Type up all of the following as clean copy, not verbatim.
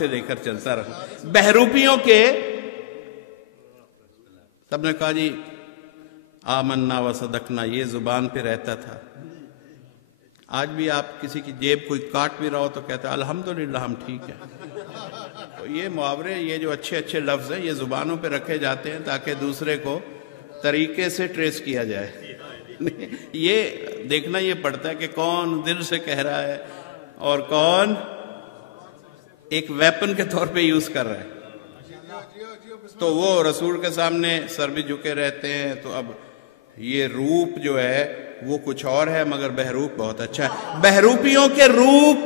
سے لیکر چلتا رہا۔ بہروپیوں کے سب نے کہا جی آمنا و صدقنا، یہ زبان پہ رہتا تھا۔ آج بھی آپ کسی کی جیب کوئی کاٹ بھی رہا ہو تو کہتا ہے الحمدللہ ہم ٹھیک ہیں۔ تو یہ محاورے، یہ جو اچھے اچھے لفظ ہیں، یہ زبانوں پہ رکھے جاتے ہیں تاکہ دوسرے کو طریقے سے ٹریس کیا جائے۔ یہ دیکھنا یہ پڑتا ہے کہ کون دل سے کہہ رہا ہے اور کون ایک ویپن کے طور پہ یوز کر رہا ہے۔ تو وہ رسول کے سامنے سر بھی جھکے رہتے ہیں۔ تو اب یہ روپ جو ہے وہ کچھ اور ہے، مگر بہروپ بہت اچھا ہے۔ بہروپیوں کے روپ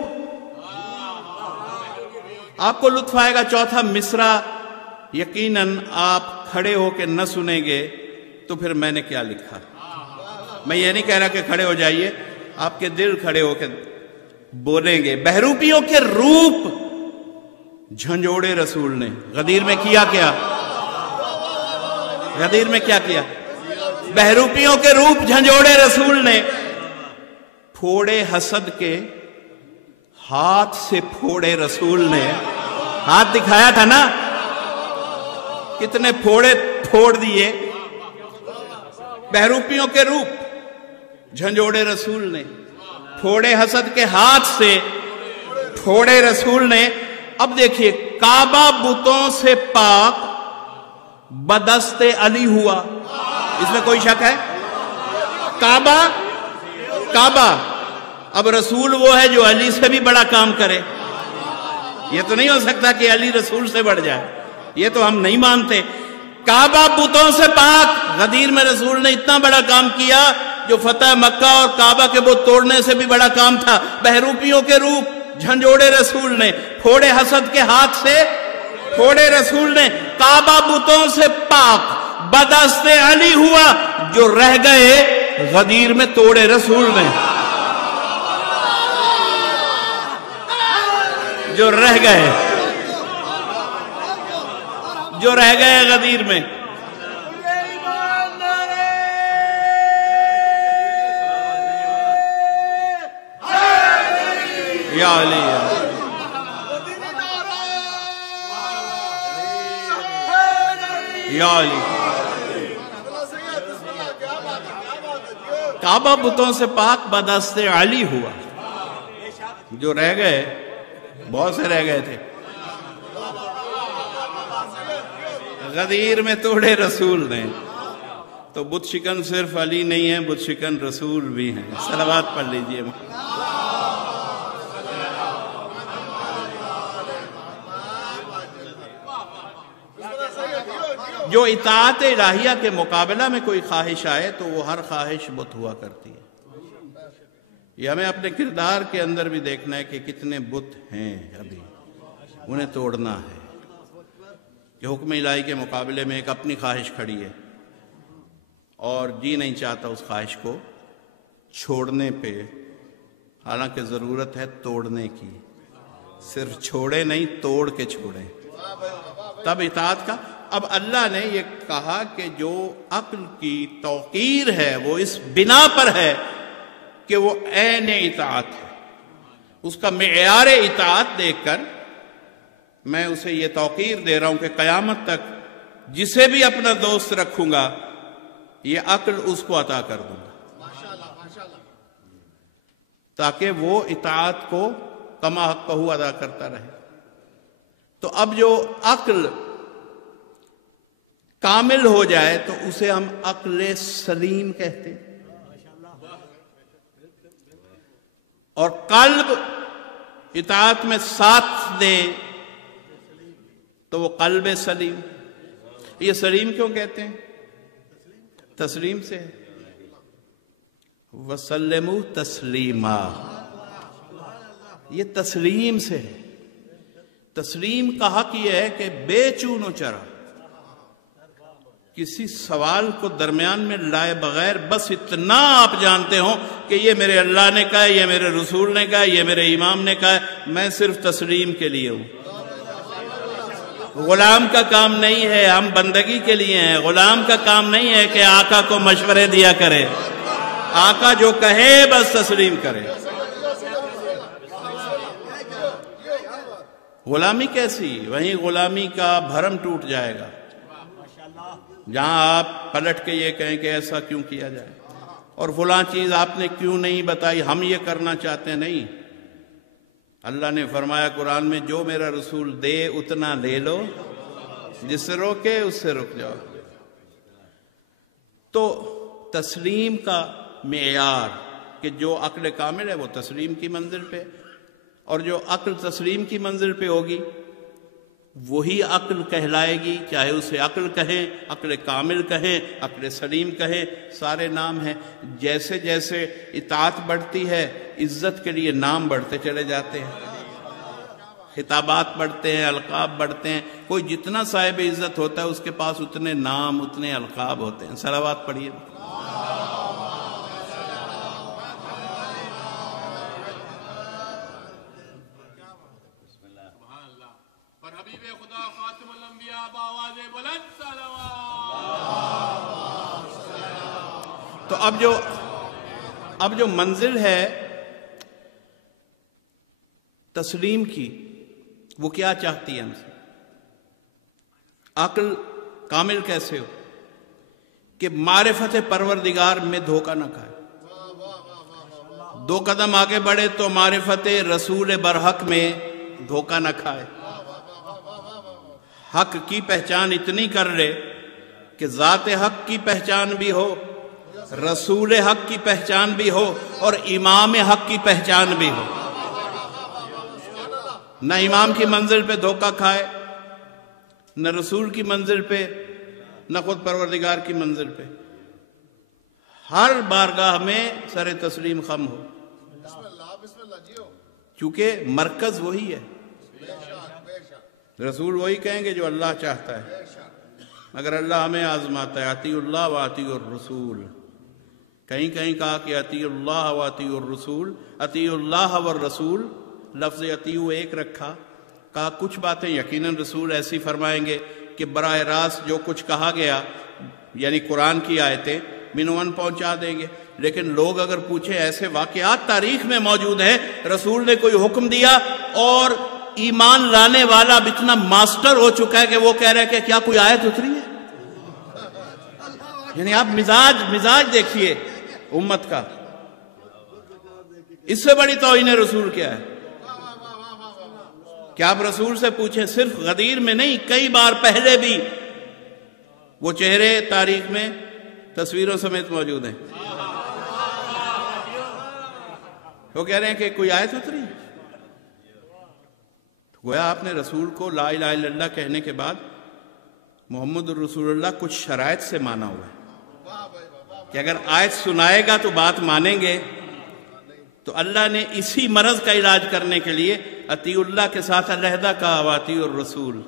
آپ کو لطف آئے گا۔ چوتھا مصرع یقیناً آپ کھڑے ہو کے نہ سنیں گے تو پھر میں نے کیا لکھا۔ میں یہ نہیں کہہ رہا کہ کھڑے ہو جائیے، آپ کے دل کھڑے ہو کے بولیں گے۔ بہروپیوں کے روپ جھنجھوڑے رسول نے غدیر میں کیا کیا؟ غدیر میں کیا کیا؟ بہروپیوں کے روپ جھنجھوڑے رسول نے پھوڑے حسد کے ہاتھ سے پھوڑے رسول نے۔ ہاتھ دکھایا تھا نا، کتنے پھوڑے پھوڑ دیے۔ بہروپیوں کے روپ جھنجھوڑے رسول نے پھوڑے حسد کے ہاتھ سے پھوڑے رسول نے۔ اب دیکھیے، کعبہ بتوں سے پاک بدست علی ہوا، اس میں کوئی شک ہے؟ کعبہ اب رسول وہ ہے جو علی سے بھی بڑا کام کرے۔ یہ تو نہیں ہو سکتا کہ علی رسول سے بڑھ جائے، یہ تو ہم نہیں مانتے۔ کعبہ بتوں سے پاک، غدیر میں رسول نے اتنا بڑا کام کیا جو فتح مکہ اور کعبہ کے بت توڑنے سے بھی بڑا کام تھا۔ بہروپیوں کے روپ جھنجھوڑے رسول نے پھوڑے حسد کے ہاتھ سے پھوڑے رسول نے۔ کعبہ بتوں سے پاک بدست علی ہوا، جو رہ گئے غدیر میں توڑے رسول نے۔ جو رہ گئے غدیر میں۔ یا علی یا علی۔ کعبہ بتوں سے پاک بدست علی ہوا، جو رہ گئے، بہت سے رہ گئے تھے، غدیر میں توڑے رسول نے۔ تو بت شکن صرف علی نہیں ہے، بت شکن رسول بھی ہیں۔ صلوات پڑھ لیجئے۔ جو اطاعت الہیہ کے مقابلہ میں کوئی خواہش آئے تو وہ ہر خواہش بت ہوا کرتی ہے۔ یہ ہمیں اپنے کردار کے اندر بھی دیکھنا ہے کہ کتنے بت ہیں، ابھی انہیں توڑنا ہے۔ کہ حکم الہی کے مقابلے میں ایک اپنی خواہش کھڑی ہے اور جی نہیں چاہتا اس خواہش کو چھوڑنے پہ، حالانکہ ضرورت ہے توڑنے کی۔ صرف چھوڑے نہیں، توڑ کے چھوڑے، تب اطاعت کا۔ اب اللہ نے یہ کہا کہ جو عقل کی توقیر ہے وہ اس بنا پر ہے کہ وہ عین اطاعت ہے۔ اس کا معیار اطاعت دیکھ کر میں اسے یہ توقیر دے رہا ہوں کہ قیامت تک جسے بھی اپنا دوست رکھوں گا یہ عقل اس کو عطا کر دوں گا، تاکہ وہ اطاعت کو کما حقہ ادا کرتا رہے۔ تو اب جو عقل کامل ہو جائے تو اسے ہم عقل سلیم کہتے ہیں، اور قلب اطاعت میں ساتھ دے تو وہ قلب سلیم۔ یہ سلیم کیوں کہتے ہیں؟ تسلیم سے وَسَلِّمُوا تَسْلِيمًا، یہ تسلیم سے ہے۔ تسلیم کا حق یہ ہے کہ بے چون و چرا کسی سوال کو درمیان میں لائے بغیر بس اتنا آپ جانتے ہوں کہ یہ میرے اللہ نے کہا ہے، یہ میرے رسول نے کہا ہے، یہ میرے امام نے کہا ہے، میں صرف تسلیم کے لیے ہوں۔ غلام کا کام نہیں ہے، ہم بندگی کے لیے ہیں۔ غلام کا کام نہیں ہے کہ آقا کو مشورے دیا کرے، آقا جو کہے بس تسلیم کرے۔ غلامی کیسی؟ وہیں غلامی کا بھرم ٹوٹ جائے گا جہاں آپ پلٹ کے یہ کہیں کہ ایسا کیوں کیا جائے اور فلاں چیز آپ نے کیوں نہیں بتائی، ہم یہ کرنا چاہتے نہیں۔ اللہ نے فرمایا قرآن میں جو میرا رسول دے اتنا لے لو، جس سے روکے اس سے رک جاؤ۔ تو تسلیم کا معیار کہ جو عقل کامل ہے وہ تسلیم کی منزل پہ، اور جو عقل تسلیم کی منزل پہ ہوگی وہی عقل کہلائے گی، چاہے اسے عقل کہیں، عقل کامل کہیں، عقل سلیم کہیں، سارے نام ہیں۔ جیسے جیسے اطاعت بڑھتی ہے عزت کے لیے نام بڑھتے چلے جاتے ہیں، خطابات بڑھتے ہیں، القاب بڑھتے ہیں۔ کوئی جتنا صاحب عزت ہوتا ہے اس کے پاس اتنے نام، اتنے القاب ہوتے ہیں۔ صلوات پڑھیے۔ تو اب جو منزل ہے تسلیم کی وہ کیا چاہتی ہے ہم سے؟ عقل کامل کیسے ہو کہ معرفت پروردگار میں دھوکہ نہ کھائے، دو قدم آگے بڑھے تو معرفت رسول برحق میں دھوکہ نہ کھائے، حق کی پہچان اتنی کر لے کہ ذات حق کی پہچان بھی ہو، رسول حق کی پہچان بھی ہو، اور امام حق کی پہچان بھی ہو۔ نہ امام کی منزل پہ دھوکہ کھائے، نہ رسول کی منزل پہ، نہ خود پروردگار کی منزل پہ۔ ہر بارگاہ میں سر تسلیم خم ہو، چونکہ مرکز وہی ہے، رسول وہی کہیں گے جو اللہ چاہتا ہے۔ مگر اللہ ہمیں آزماتا ہے، اطیعوا اللہ و اطیعوا الرسول۔ کہیں کہیں کہا کہ اطیعوا اللہ و اطیعوا الرسول، اطیعوا اللہ والرسول، لفظ اطیعوا ایک رکھا، کہا کچھ باتیں یقیناً رسول ایسی فرمائیں گے کہ براہ راست جو کچھ کہا گیا یعنی قرآن کی آیتیں منون پہنچا دیں گے، لیکن لوگ اگر پوچھیں ایسے واقعات تاریخ میں موجود ہیں رسول نے کوئی حکم دیا اور ایمان لانے والا اب اتنا ماسٹر ہو چکا ہے کہ وہ کہہ رہے کہ کیا کوئی آیت اتری ہے؟ یعنی آپ مزاج دیکھیے امت کا، اس سے بڑی توہین رسول کیا ہے؟ کہ آپ رسول سے پوچھیں، صرف غدیر میں نہیں کئی بار پہلے بھی وہ چہرے تاریخ میں تصویروں سمیت موجود ہیں، وہ کہہ رہے ہیں کہ کوئی آیت اتری؟ گویا آپ نے رسول کو لا الہ الا اللہ کہنے کے بعد محمد الرسول اللہ کچھ شرائط سے مانا ہوا ہے کہ اگر آیت سنائے گا تو بات مانیں گے۔ تو اللہ نے اسی مرض کا علاج کرنے کے لیے اطیعوا اللہ کے ساتھ علیحدہ کہا واطیعوا الرسول،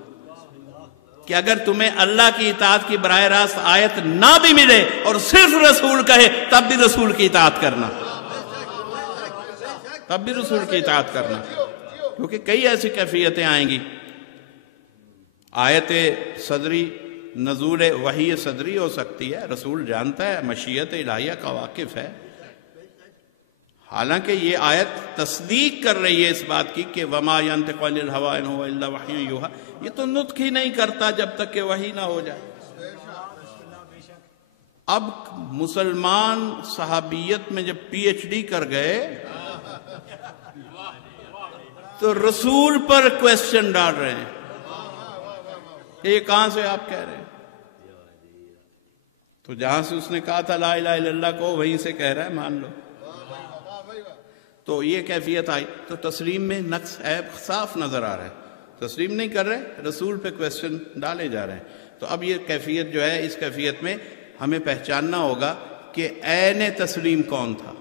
کہ اگر تمہیں اللہ کی اطاعت کی براہ راست آیت نہ بھی ملے اور صرف رسول کہے تب بھی رسول کی اطاعت کرنا، تب بھی رسول کی اطاعت کرنا، کیونکہ کئی ایسی کیفیتیں آئیں گی۔ آیت صدری نزول وحی صدری ہو سکتی ہے، رسول جانتا ہے، مشیت الہیہ کا واقف ہے، حالانکہ یہ آیت تصدیق کر رہی ہے اس بات کی کہ وما ينطق عن الهوى ان هو الا وحی یوحی، یہ تو نطق ہی نہیں کرتا جب تک کہ وحی نہ ہو جائے۔ اب مسلمان صحابیت میں جب پی ایچ ڈی کر گئے تو رسول پر کویسچن ڈال رہے ہیں کہ یہ کہاں سے آپ کہہ رہے ہیں؟ تو جہاں سے اس نے کہا تھا لا الہ الا اللہ کو وہیں سے کہہ رہا ہے، مان لو۔ تو یہ کیفیت آئی، تو تسلیم میں نقص عیب صاف نظر آ رہا ہے، تسلیم نہیں کر رہے، رسول پہ کویسچن ڈالے جا رہے ہیں۔ تو اب یہ کیفیت جو ہے، اس کیفیت میں ہمیں پہچاننا ہوگا کہ عین تسلیم کون تھا۔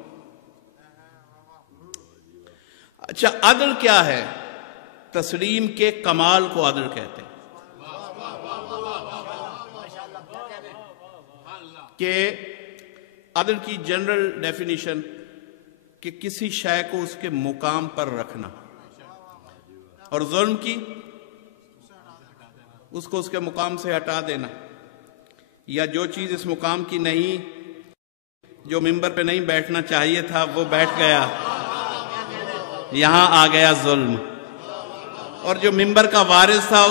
اچھا، عدل کیا ہے؟ تسلیم کے کمال کو عدل کہتے ہیں، کہ عدل کی جنرل ڈیفینیشن کہ کسی شے کو اس کے مقام پر رکھنا، اور ظلم کی اس کو اس کے مقام سے ہٹا دینا، یا جو چیز اس مقام کی نہیں، جو ممبر پہ نہیں بیٹھنا چاہیے تھا وہ بیٹھ گیا، یہاں آ گیا ظلم۔ اور جو ممبر کا وارث تھا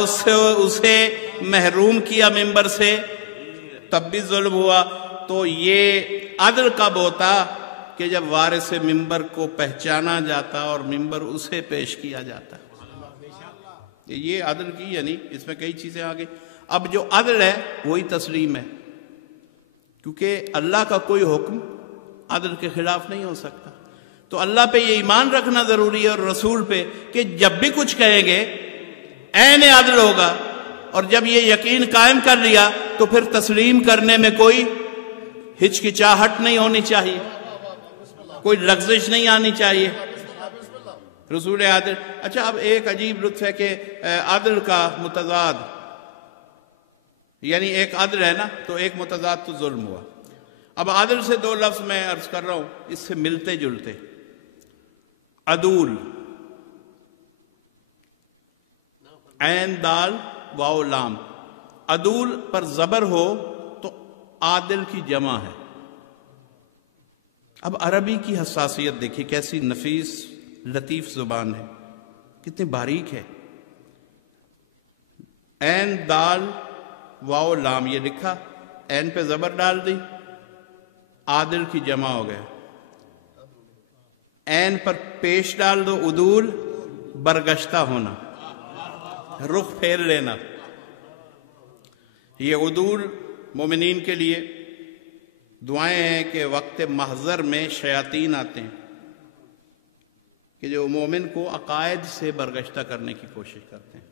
اسے محروم کیا ممبر سے، تب بھی ظلم ہوا۔ تو یہ عدل کب ہوتا کہ جب وارث ممبر کو پہچانا جاتا اور ممبر اسے پیش کیا جاتا۔ یہ عدل کی، یعنی اس میں کئی چیزیں آگے۔ اب جو عدل ہے وہی تسلیم ہے، کیونکہ اللہ کا کوئی حکم عدل کے خلاف نہیں ہو سکتا۔ تو اللہ پہ یہ ایمان رکھنا ضروری ہے اور رسول پہ کہ جب بھی کچھ کہیں گے عین عدل ہوگا، اور جب یہ یقین قائم کر لیا تو پھر تسلیم کرنے میں کوئی ہچکچاہٹ نہیں ہونی چاہیے، کوئی لغزش نہیں آنی چاہیے۔ رسول عادل۔ اچھا، اب ایک عجیب لطف ہے کہ عدل کا متضاد، یعنی ایک عدل ہے نا تو ایک متضاد تو ظلم ہوا۔ اب عدل سے دو لفظ میں عرض کر رہا ہوں، اس سے ملتے جلتے۔ عدول، عین دال واو لام، عدول پر زبر ہو تو عادل کی جمع ہے۔ اب عربی کی حساسیت دیکھیے کیسی نفیس لطیف زبان ہے، کتنی باریک ہے۔ عین دال واو لام یہ لکھا، عین پہ زبر ڈال دی، عادل کی جمع ہو گیا۔ عین پر پیش ڈال دو، عدول برگشتہ ہونا، رخ پھیر لینا۔ یہ عدول مومنین کے لیے دعائیں ہیں کہ وقت محضر میں شیاطین آتے ہیں کہ جو مومن کو عقائد سے برگشتہ کرنے کی کوشش کرتے ہیں،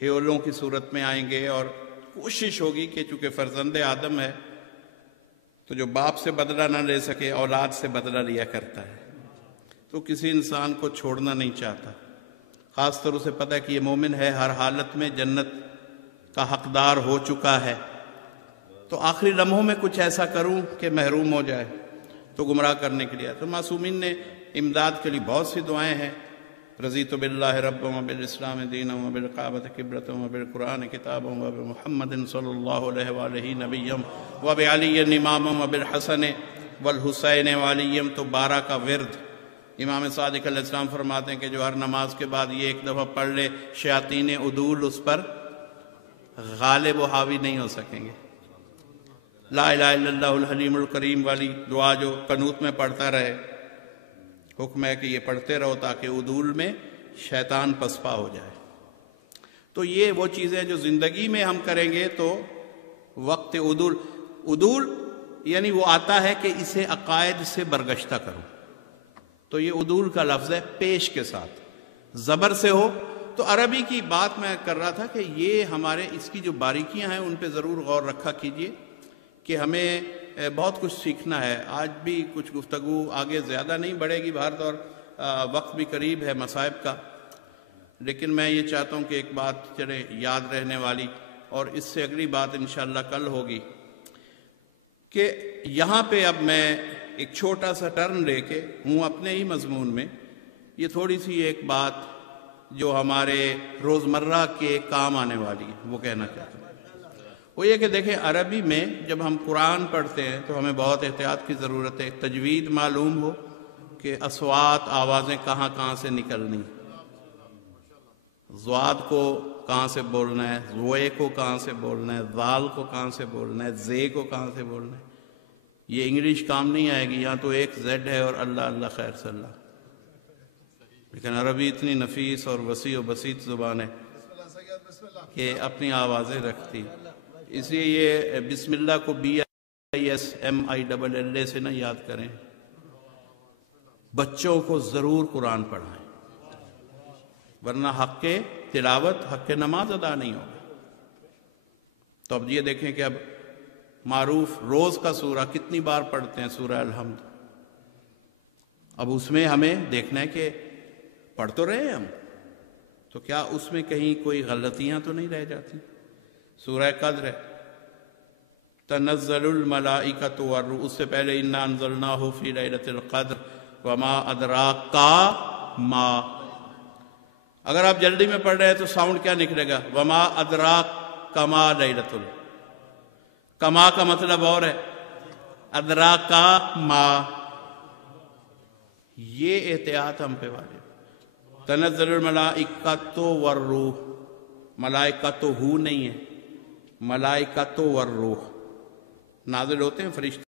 ہیولوں کی صورت میں آئیں گے، اور کوشش ہوگی کہ چونکہ فرزند آدم ہے تو جو باپ سے بدلہ نہ لے سکے اولاد سے بدلہ لیا کرتا ہے، تو کسی انسان کو چھوڑنا نہیں چاہتا، خاص طور سے پتہ ہے کہ یہ مومن ہے، ہر حالت میں جنت کا حقدار ہو چکا ہے، تو آخری لمحوں میں کچھ ایسا کروں کہ محروم ہو جائے، تو گمراہ کرنے کے لیے۔ تو معصومین نے امداد کے لیے بہت سی دعائیں ہیں، رضیت باللہ ربا وبالاسلام دینا وبالکعبۃ قبلۃ وبالقرآن کتابا وبمحمد صلی اللہ علیہ وآلہ نبیا وبعلی اماما وبالحسن والحسین وعلیم۔ تو 12 کا ورد امام صادق علیہ السلام فرماتے ہیں کہ جو ہر نماز کے بعد یہ ایک دفعہ پڑھ لے، شیاطین عدول اس پر غالب و حاوی نہیں ہو سکیں گے۔ لا الہ الا اللہ الحلیم الکریم والی دعا جو قنوت میں پڑھتا رہے، حکم ہے کہ یہ پڑھتے رہو تاکہ عدول میں شیطان پسپا ہو جائے۔ تو یہ وہ چیزیں جو زندگی میں ہم کریں گے تو وقت عدول یعنی وہ آتا ہے کہ اسے عقائد سے برگشتہ کرو، تو یہ عدول کا لفظ ہے پیش کے ساتھ، زبر سے ہو۔ تو عربی کی بات میں کر رہا تھا کہ یہ ہمارے اس کی جو باریکیاں ہیں ان پہ ضرور غور رکھا کیجئے کہ ہمیں بہت کچھ سیکھنا ہے۔ آج بھی کچھ گفتگو آگے زیادہ نہیں بڑھے گی، بہر طور وقت بھی قریب ہے مصائب کا، لیکن میں یہ چاہتا ہوں کہ ایک بات چلے یاد رہنے والی، اور اس سے اگلی بات انشاءاللہ کل ہوگی، کہ یہاں پہ اب میں ایک چھوٹا سا ٹرن لے کے ہوں اپنے ہی مضمون میں، یہ تھوڑی سی ایک بات جو ہمارے روزمرہ کے کام آنے والی ہے وہ کہنا چاہتا ہوں۔ وہ یہ کہ دیکھیں، عربی میں جب ہم قرآن پڑھتے ہیں تو ہمیں بہت احتیاط کی ضرورت ہے، تجوید معلوم ہو کہ اصوات آوازیں کہاں کہاں سے نکلنی، ضاد کو کہاں سے بولنا ہے، زوئے کو کہاں سے بولنا ہے، ذال کو کہاں سے بولنا ہے، زے کو کہاں سے بولنا ہے۔ یہ انگلش کام نہیں آئے گی، یہاں تو ایک زیڈ ہے اور اللہ اللہ خیر صلی اللہ، لیکن عربی اتنی نفیس اور وسیع و بسیط زبان ہے کہ اپنی آوازیں رکھتی، اس لیے یہ بسم اللہ کو BISMILLA سے نہ یاد کریں، بچوں کو ضرور قرآن پڑھائیں، ورنہ حق کے تلاوت، حق کے نماز ادا نہیں ہوگا۔ تو اب یہ دیکھیں کہ اب معروف روز کا سورہ کتنی بار پڑھتے ہیں، سورہ الحمد، اب اس میں ہمیں دیکھنا ہے کہ پڑھ تو رہے ہیں ہم، تو کیا اس میں کہیں کوئی غلطیاں تو نہیں رہ جاتی۔ سورہ قدر ہے، تنزل الملائکۃ والروح، اس سے پہلے انا انزلناہ فی لیلۃ القدر وما ادراک ما، اگر آپ جلدی میں پڑھ رہے ہیں تو ساؤنڈ کیا نکلے گا، وما ادراک ما لیلۃ القدر، کما کا مطلب اور ہے، ادراک ما، یہ احتیاط ہم پہ واجب۔ تنزل الملائکۃ والروح، ملائکۃ ہو نہیں ہے، ملائکۃ والروح، نازل ہوتے ہیں فرشتے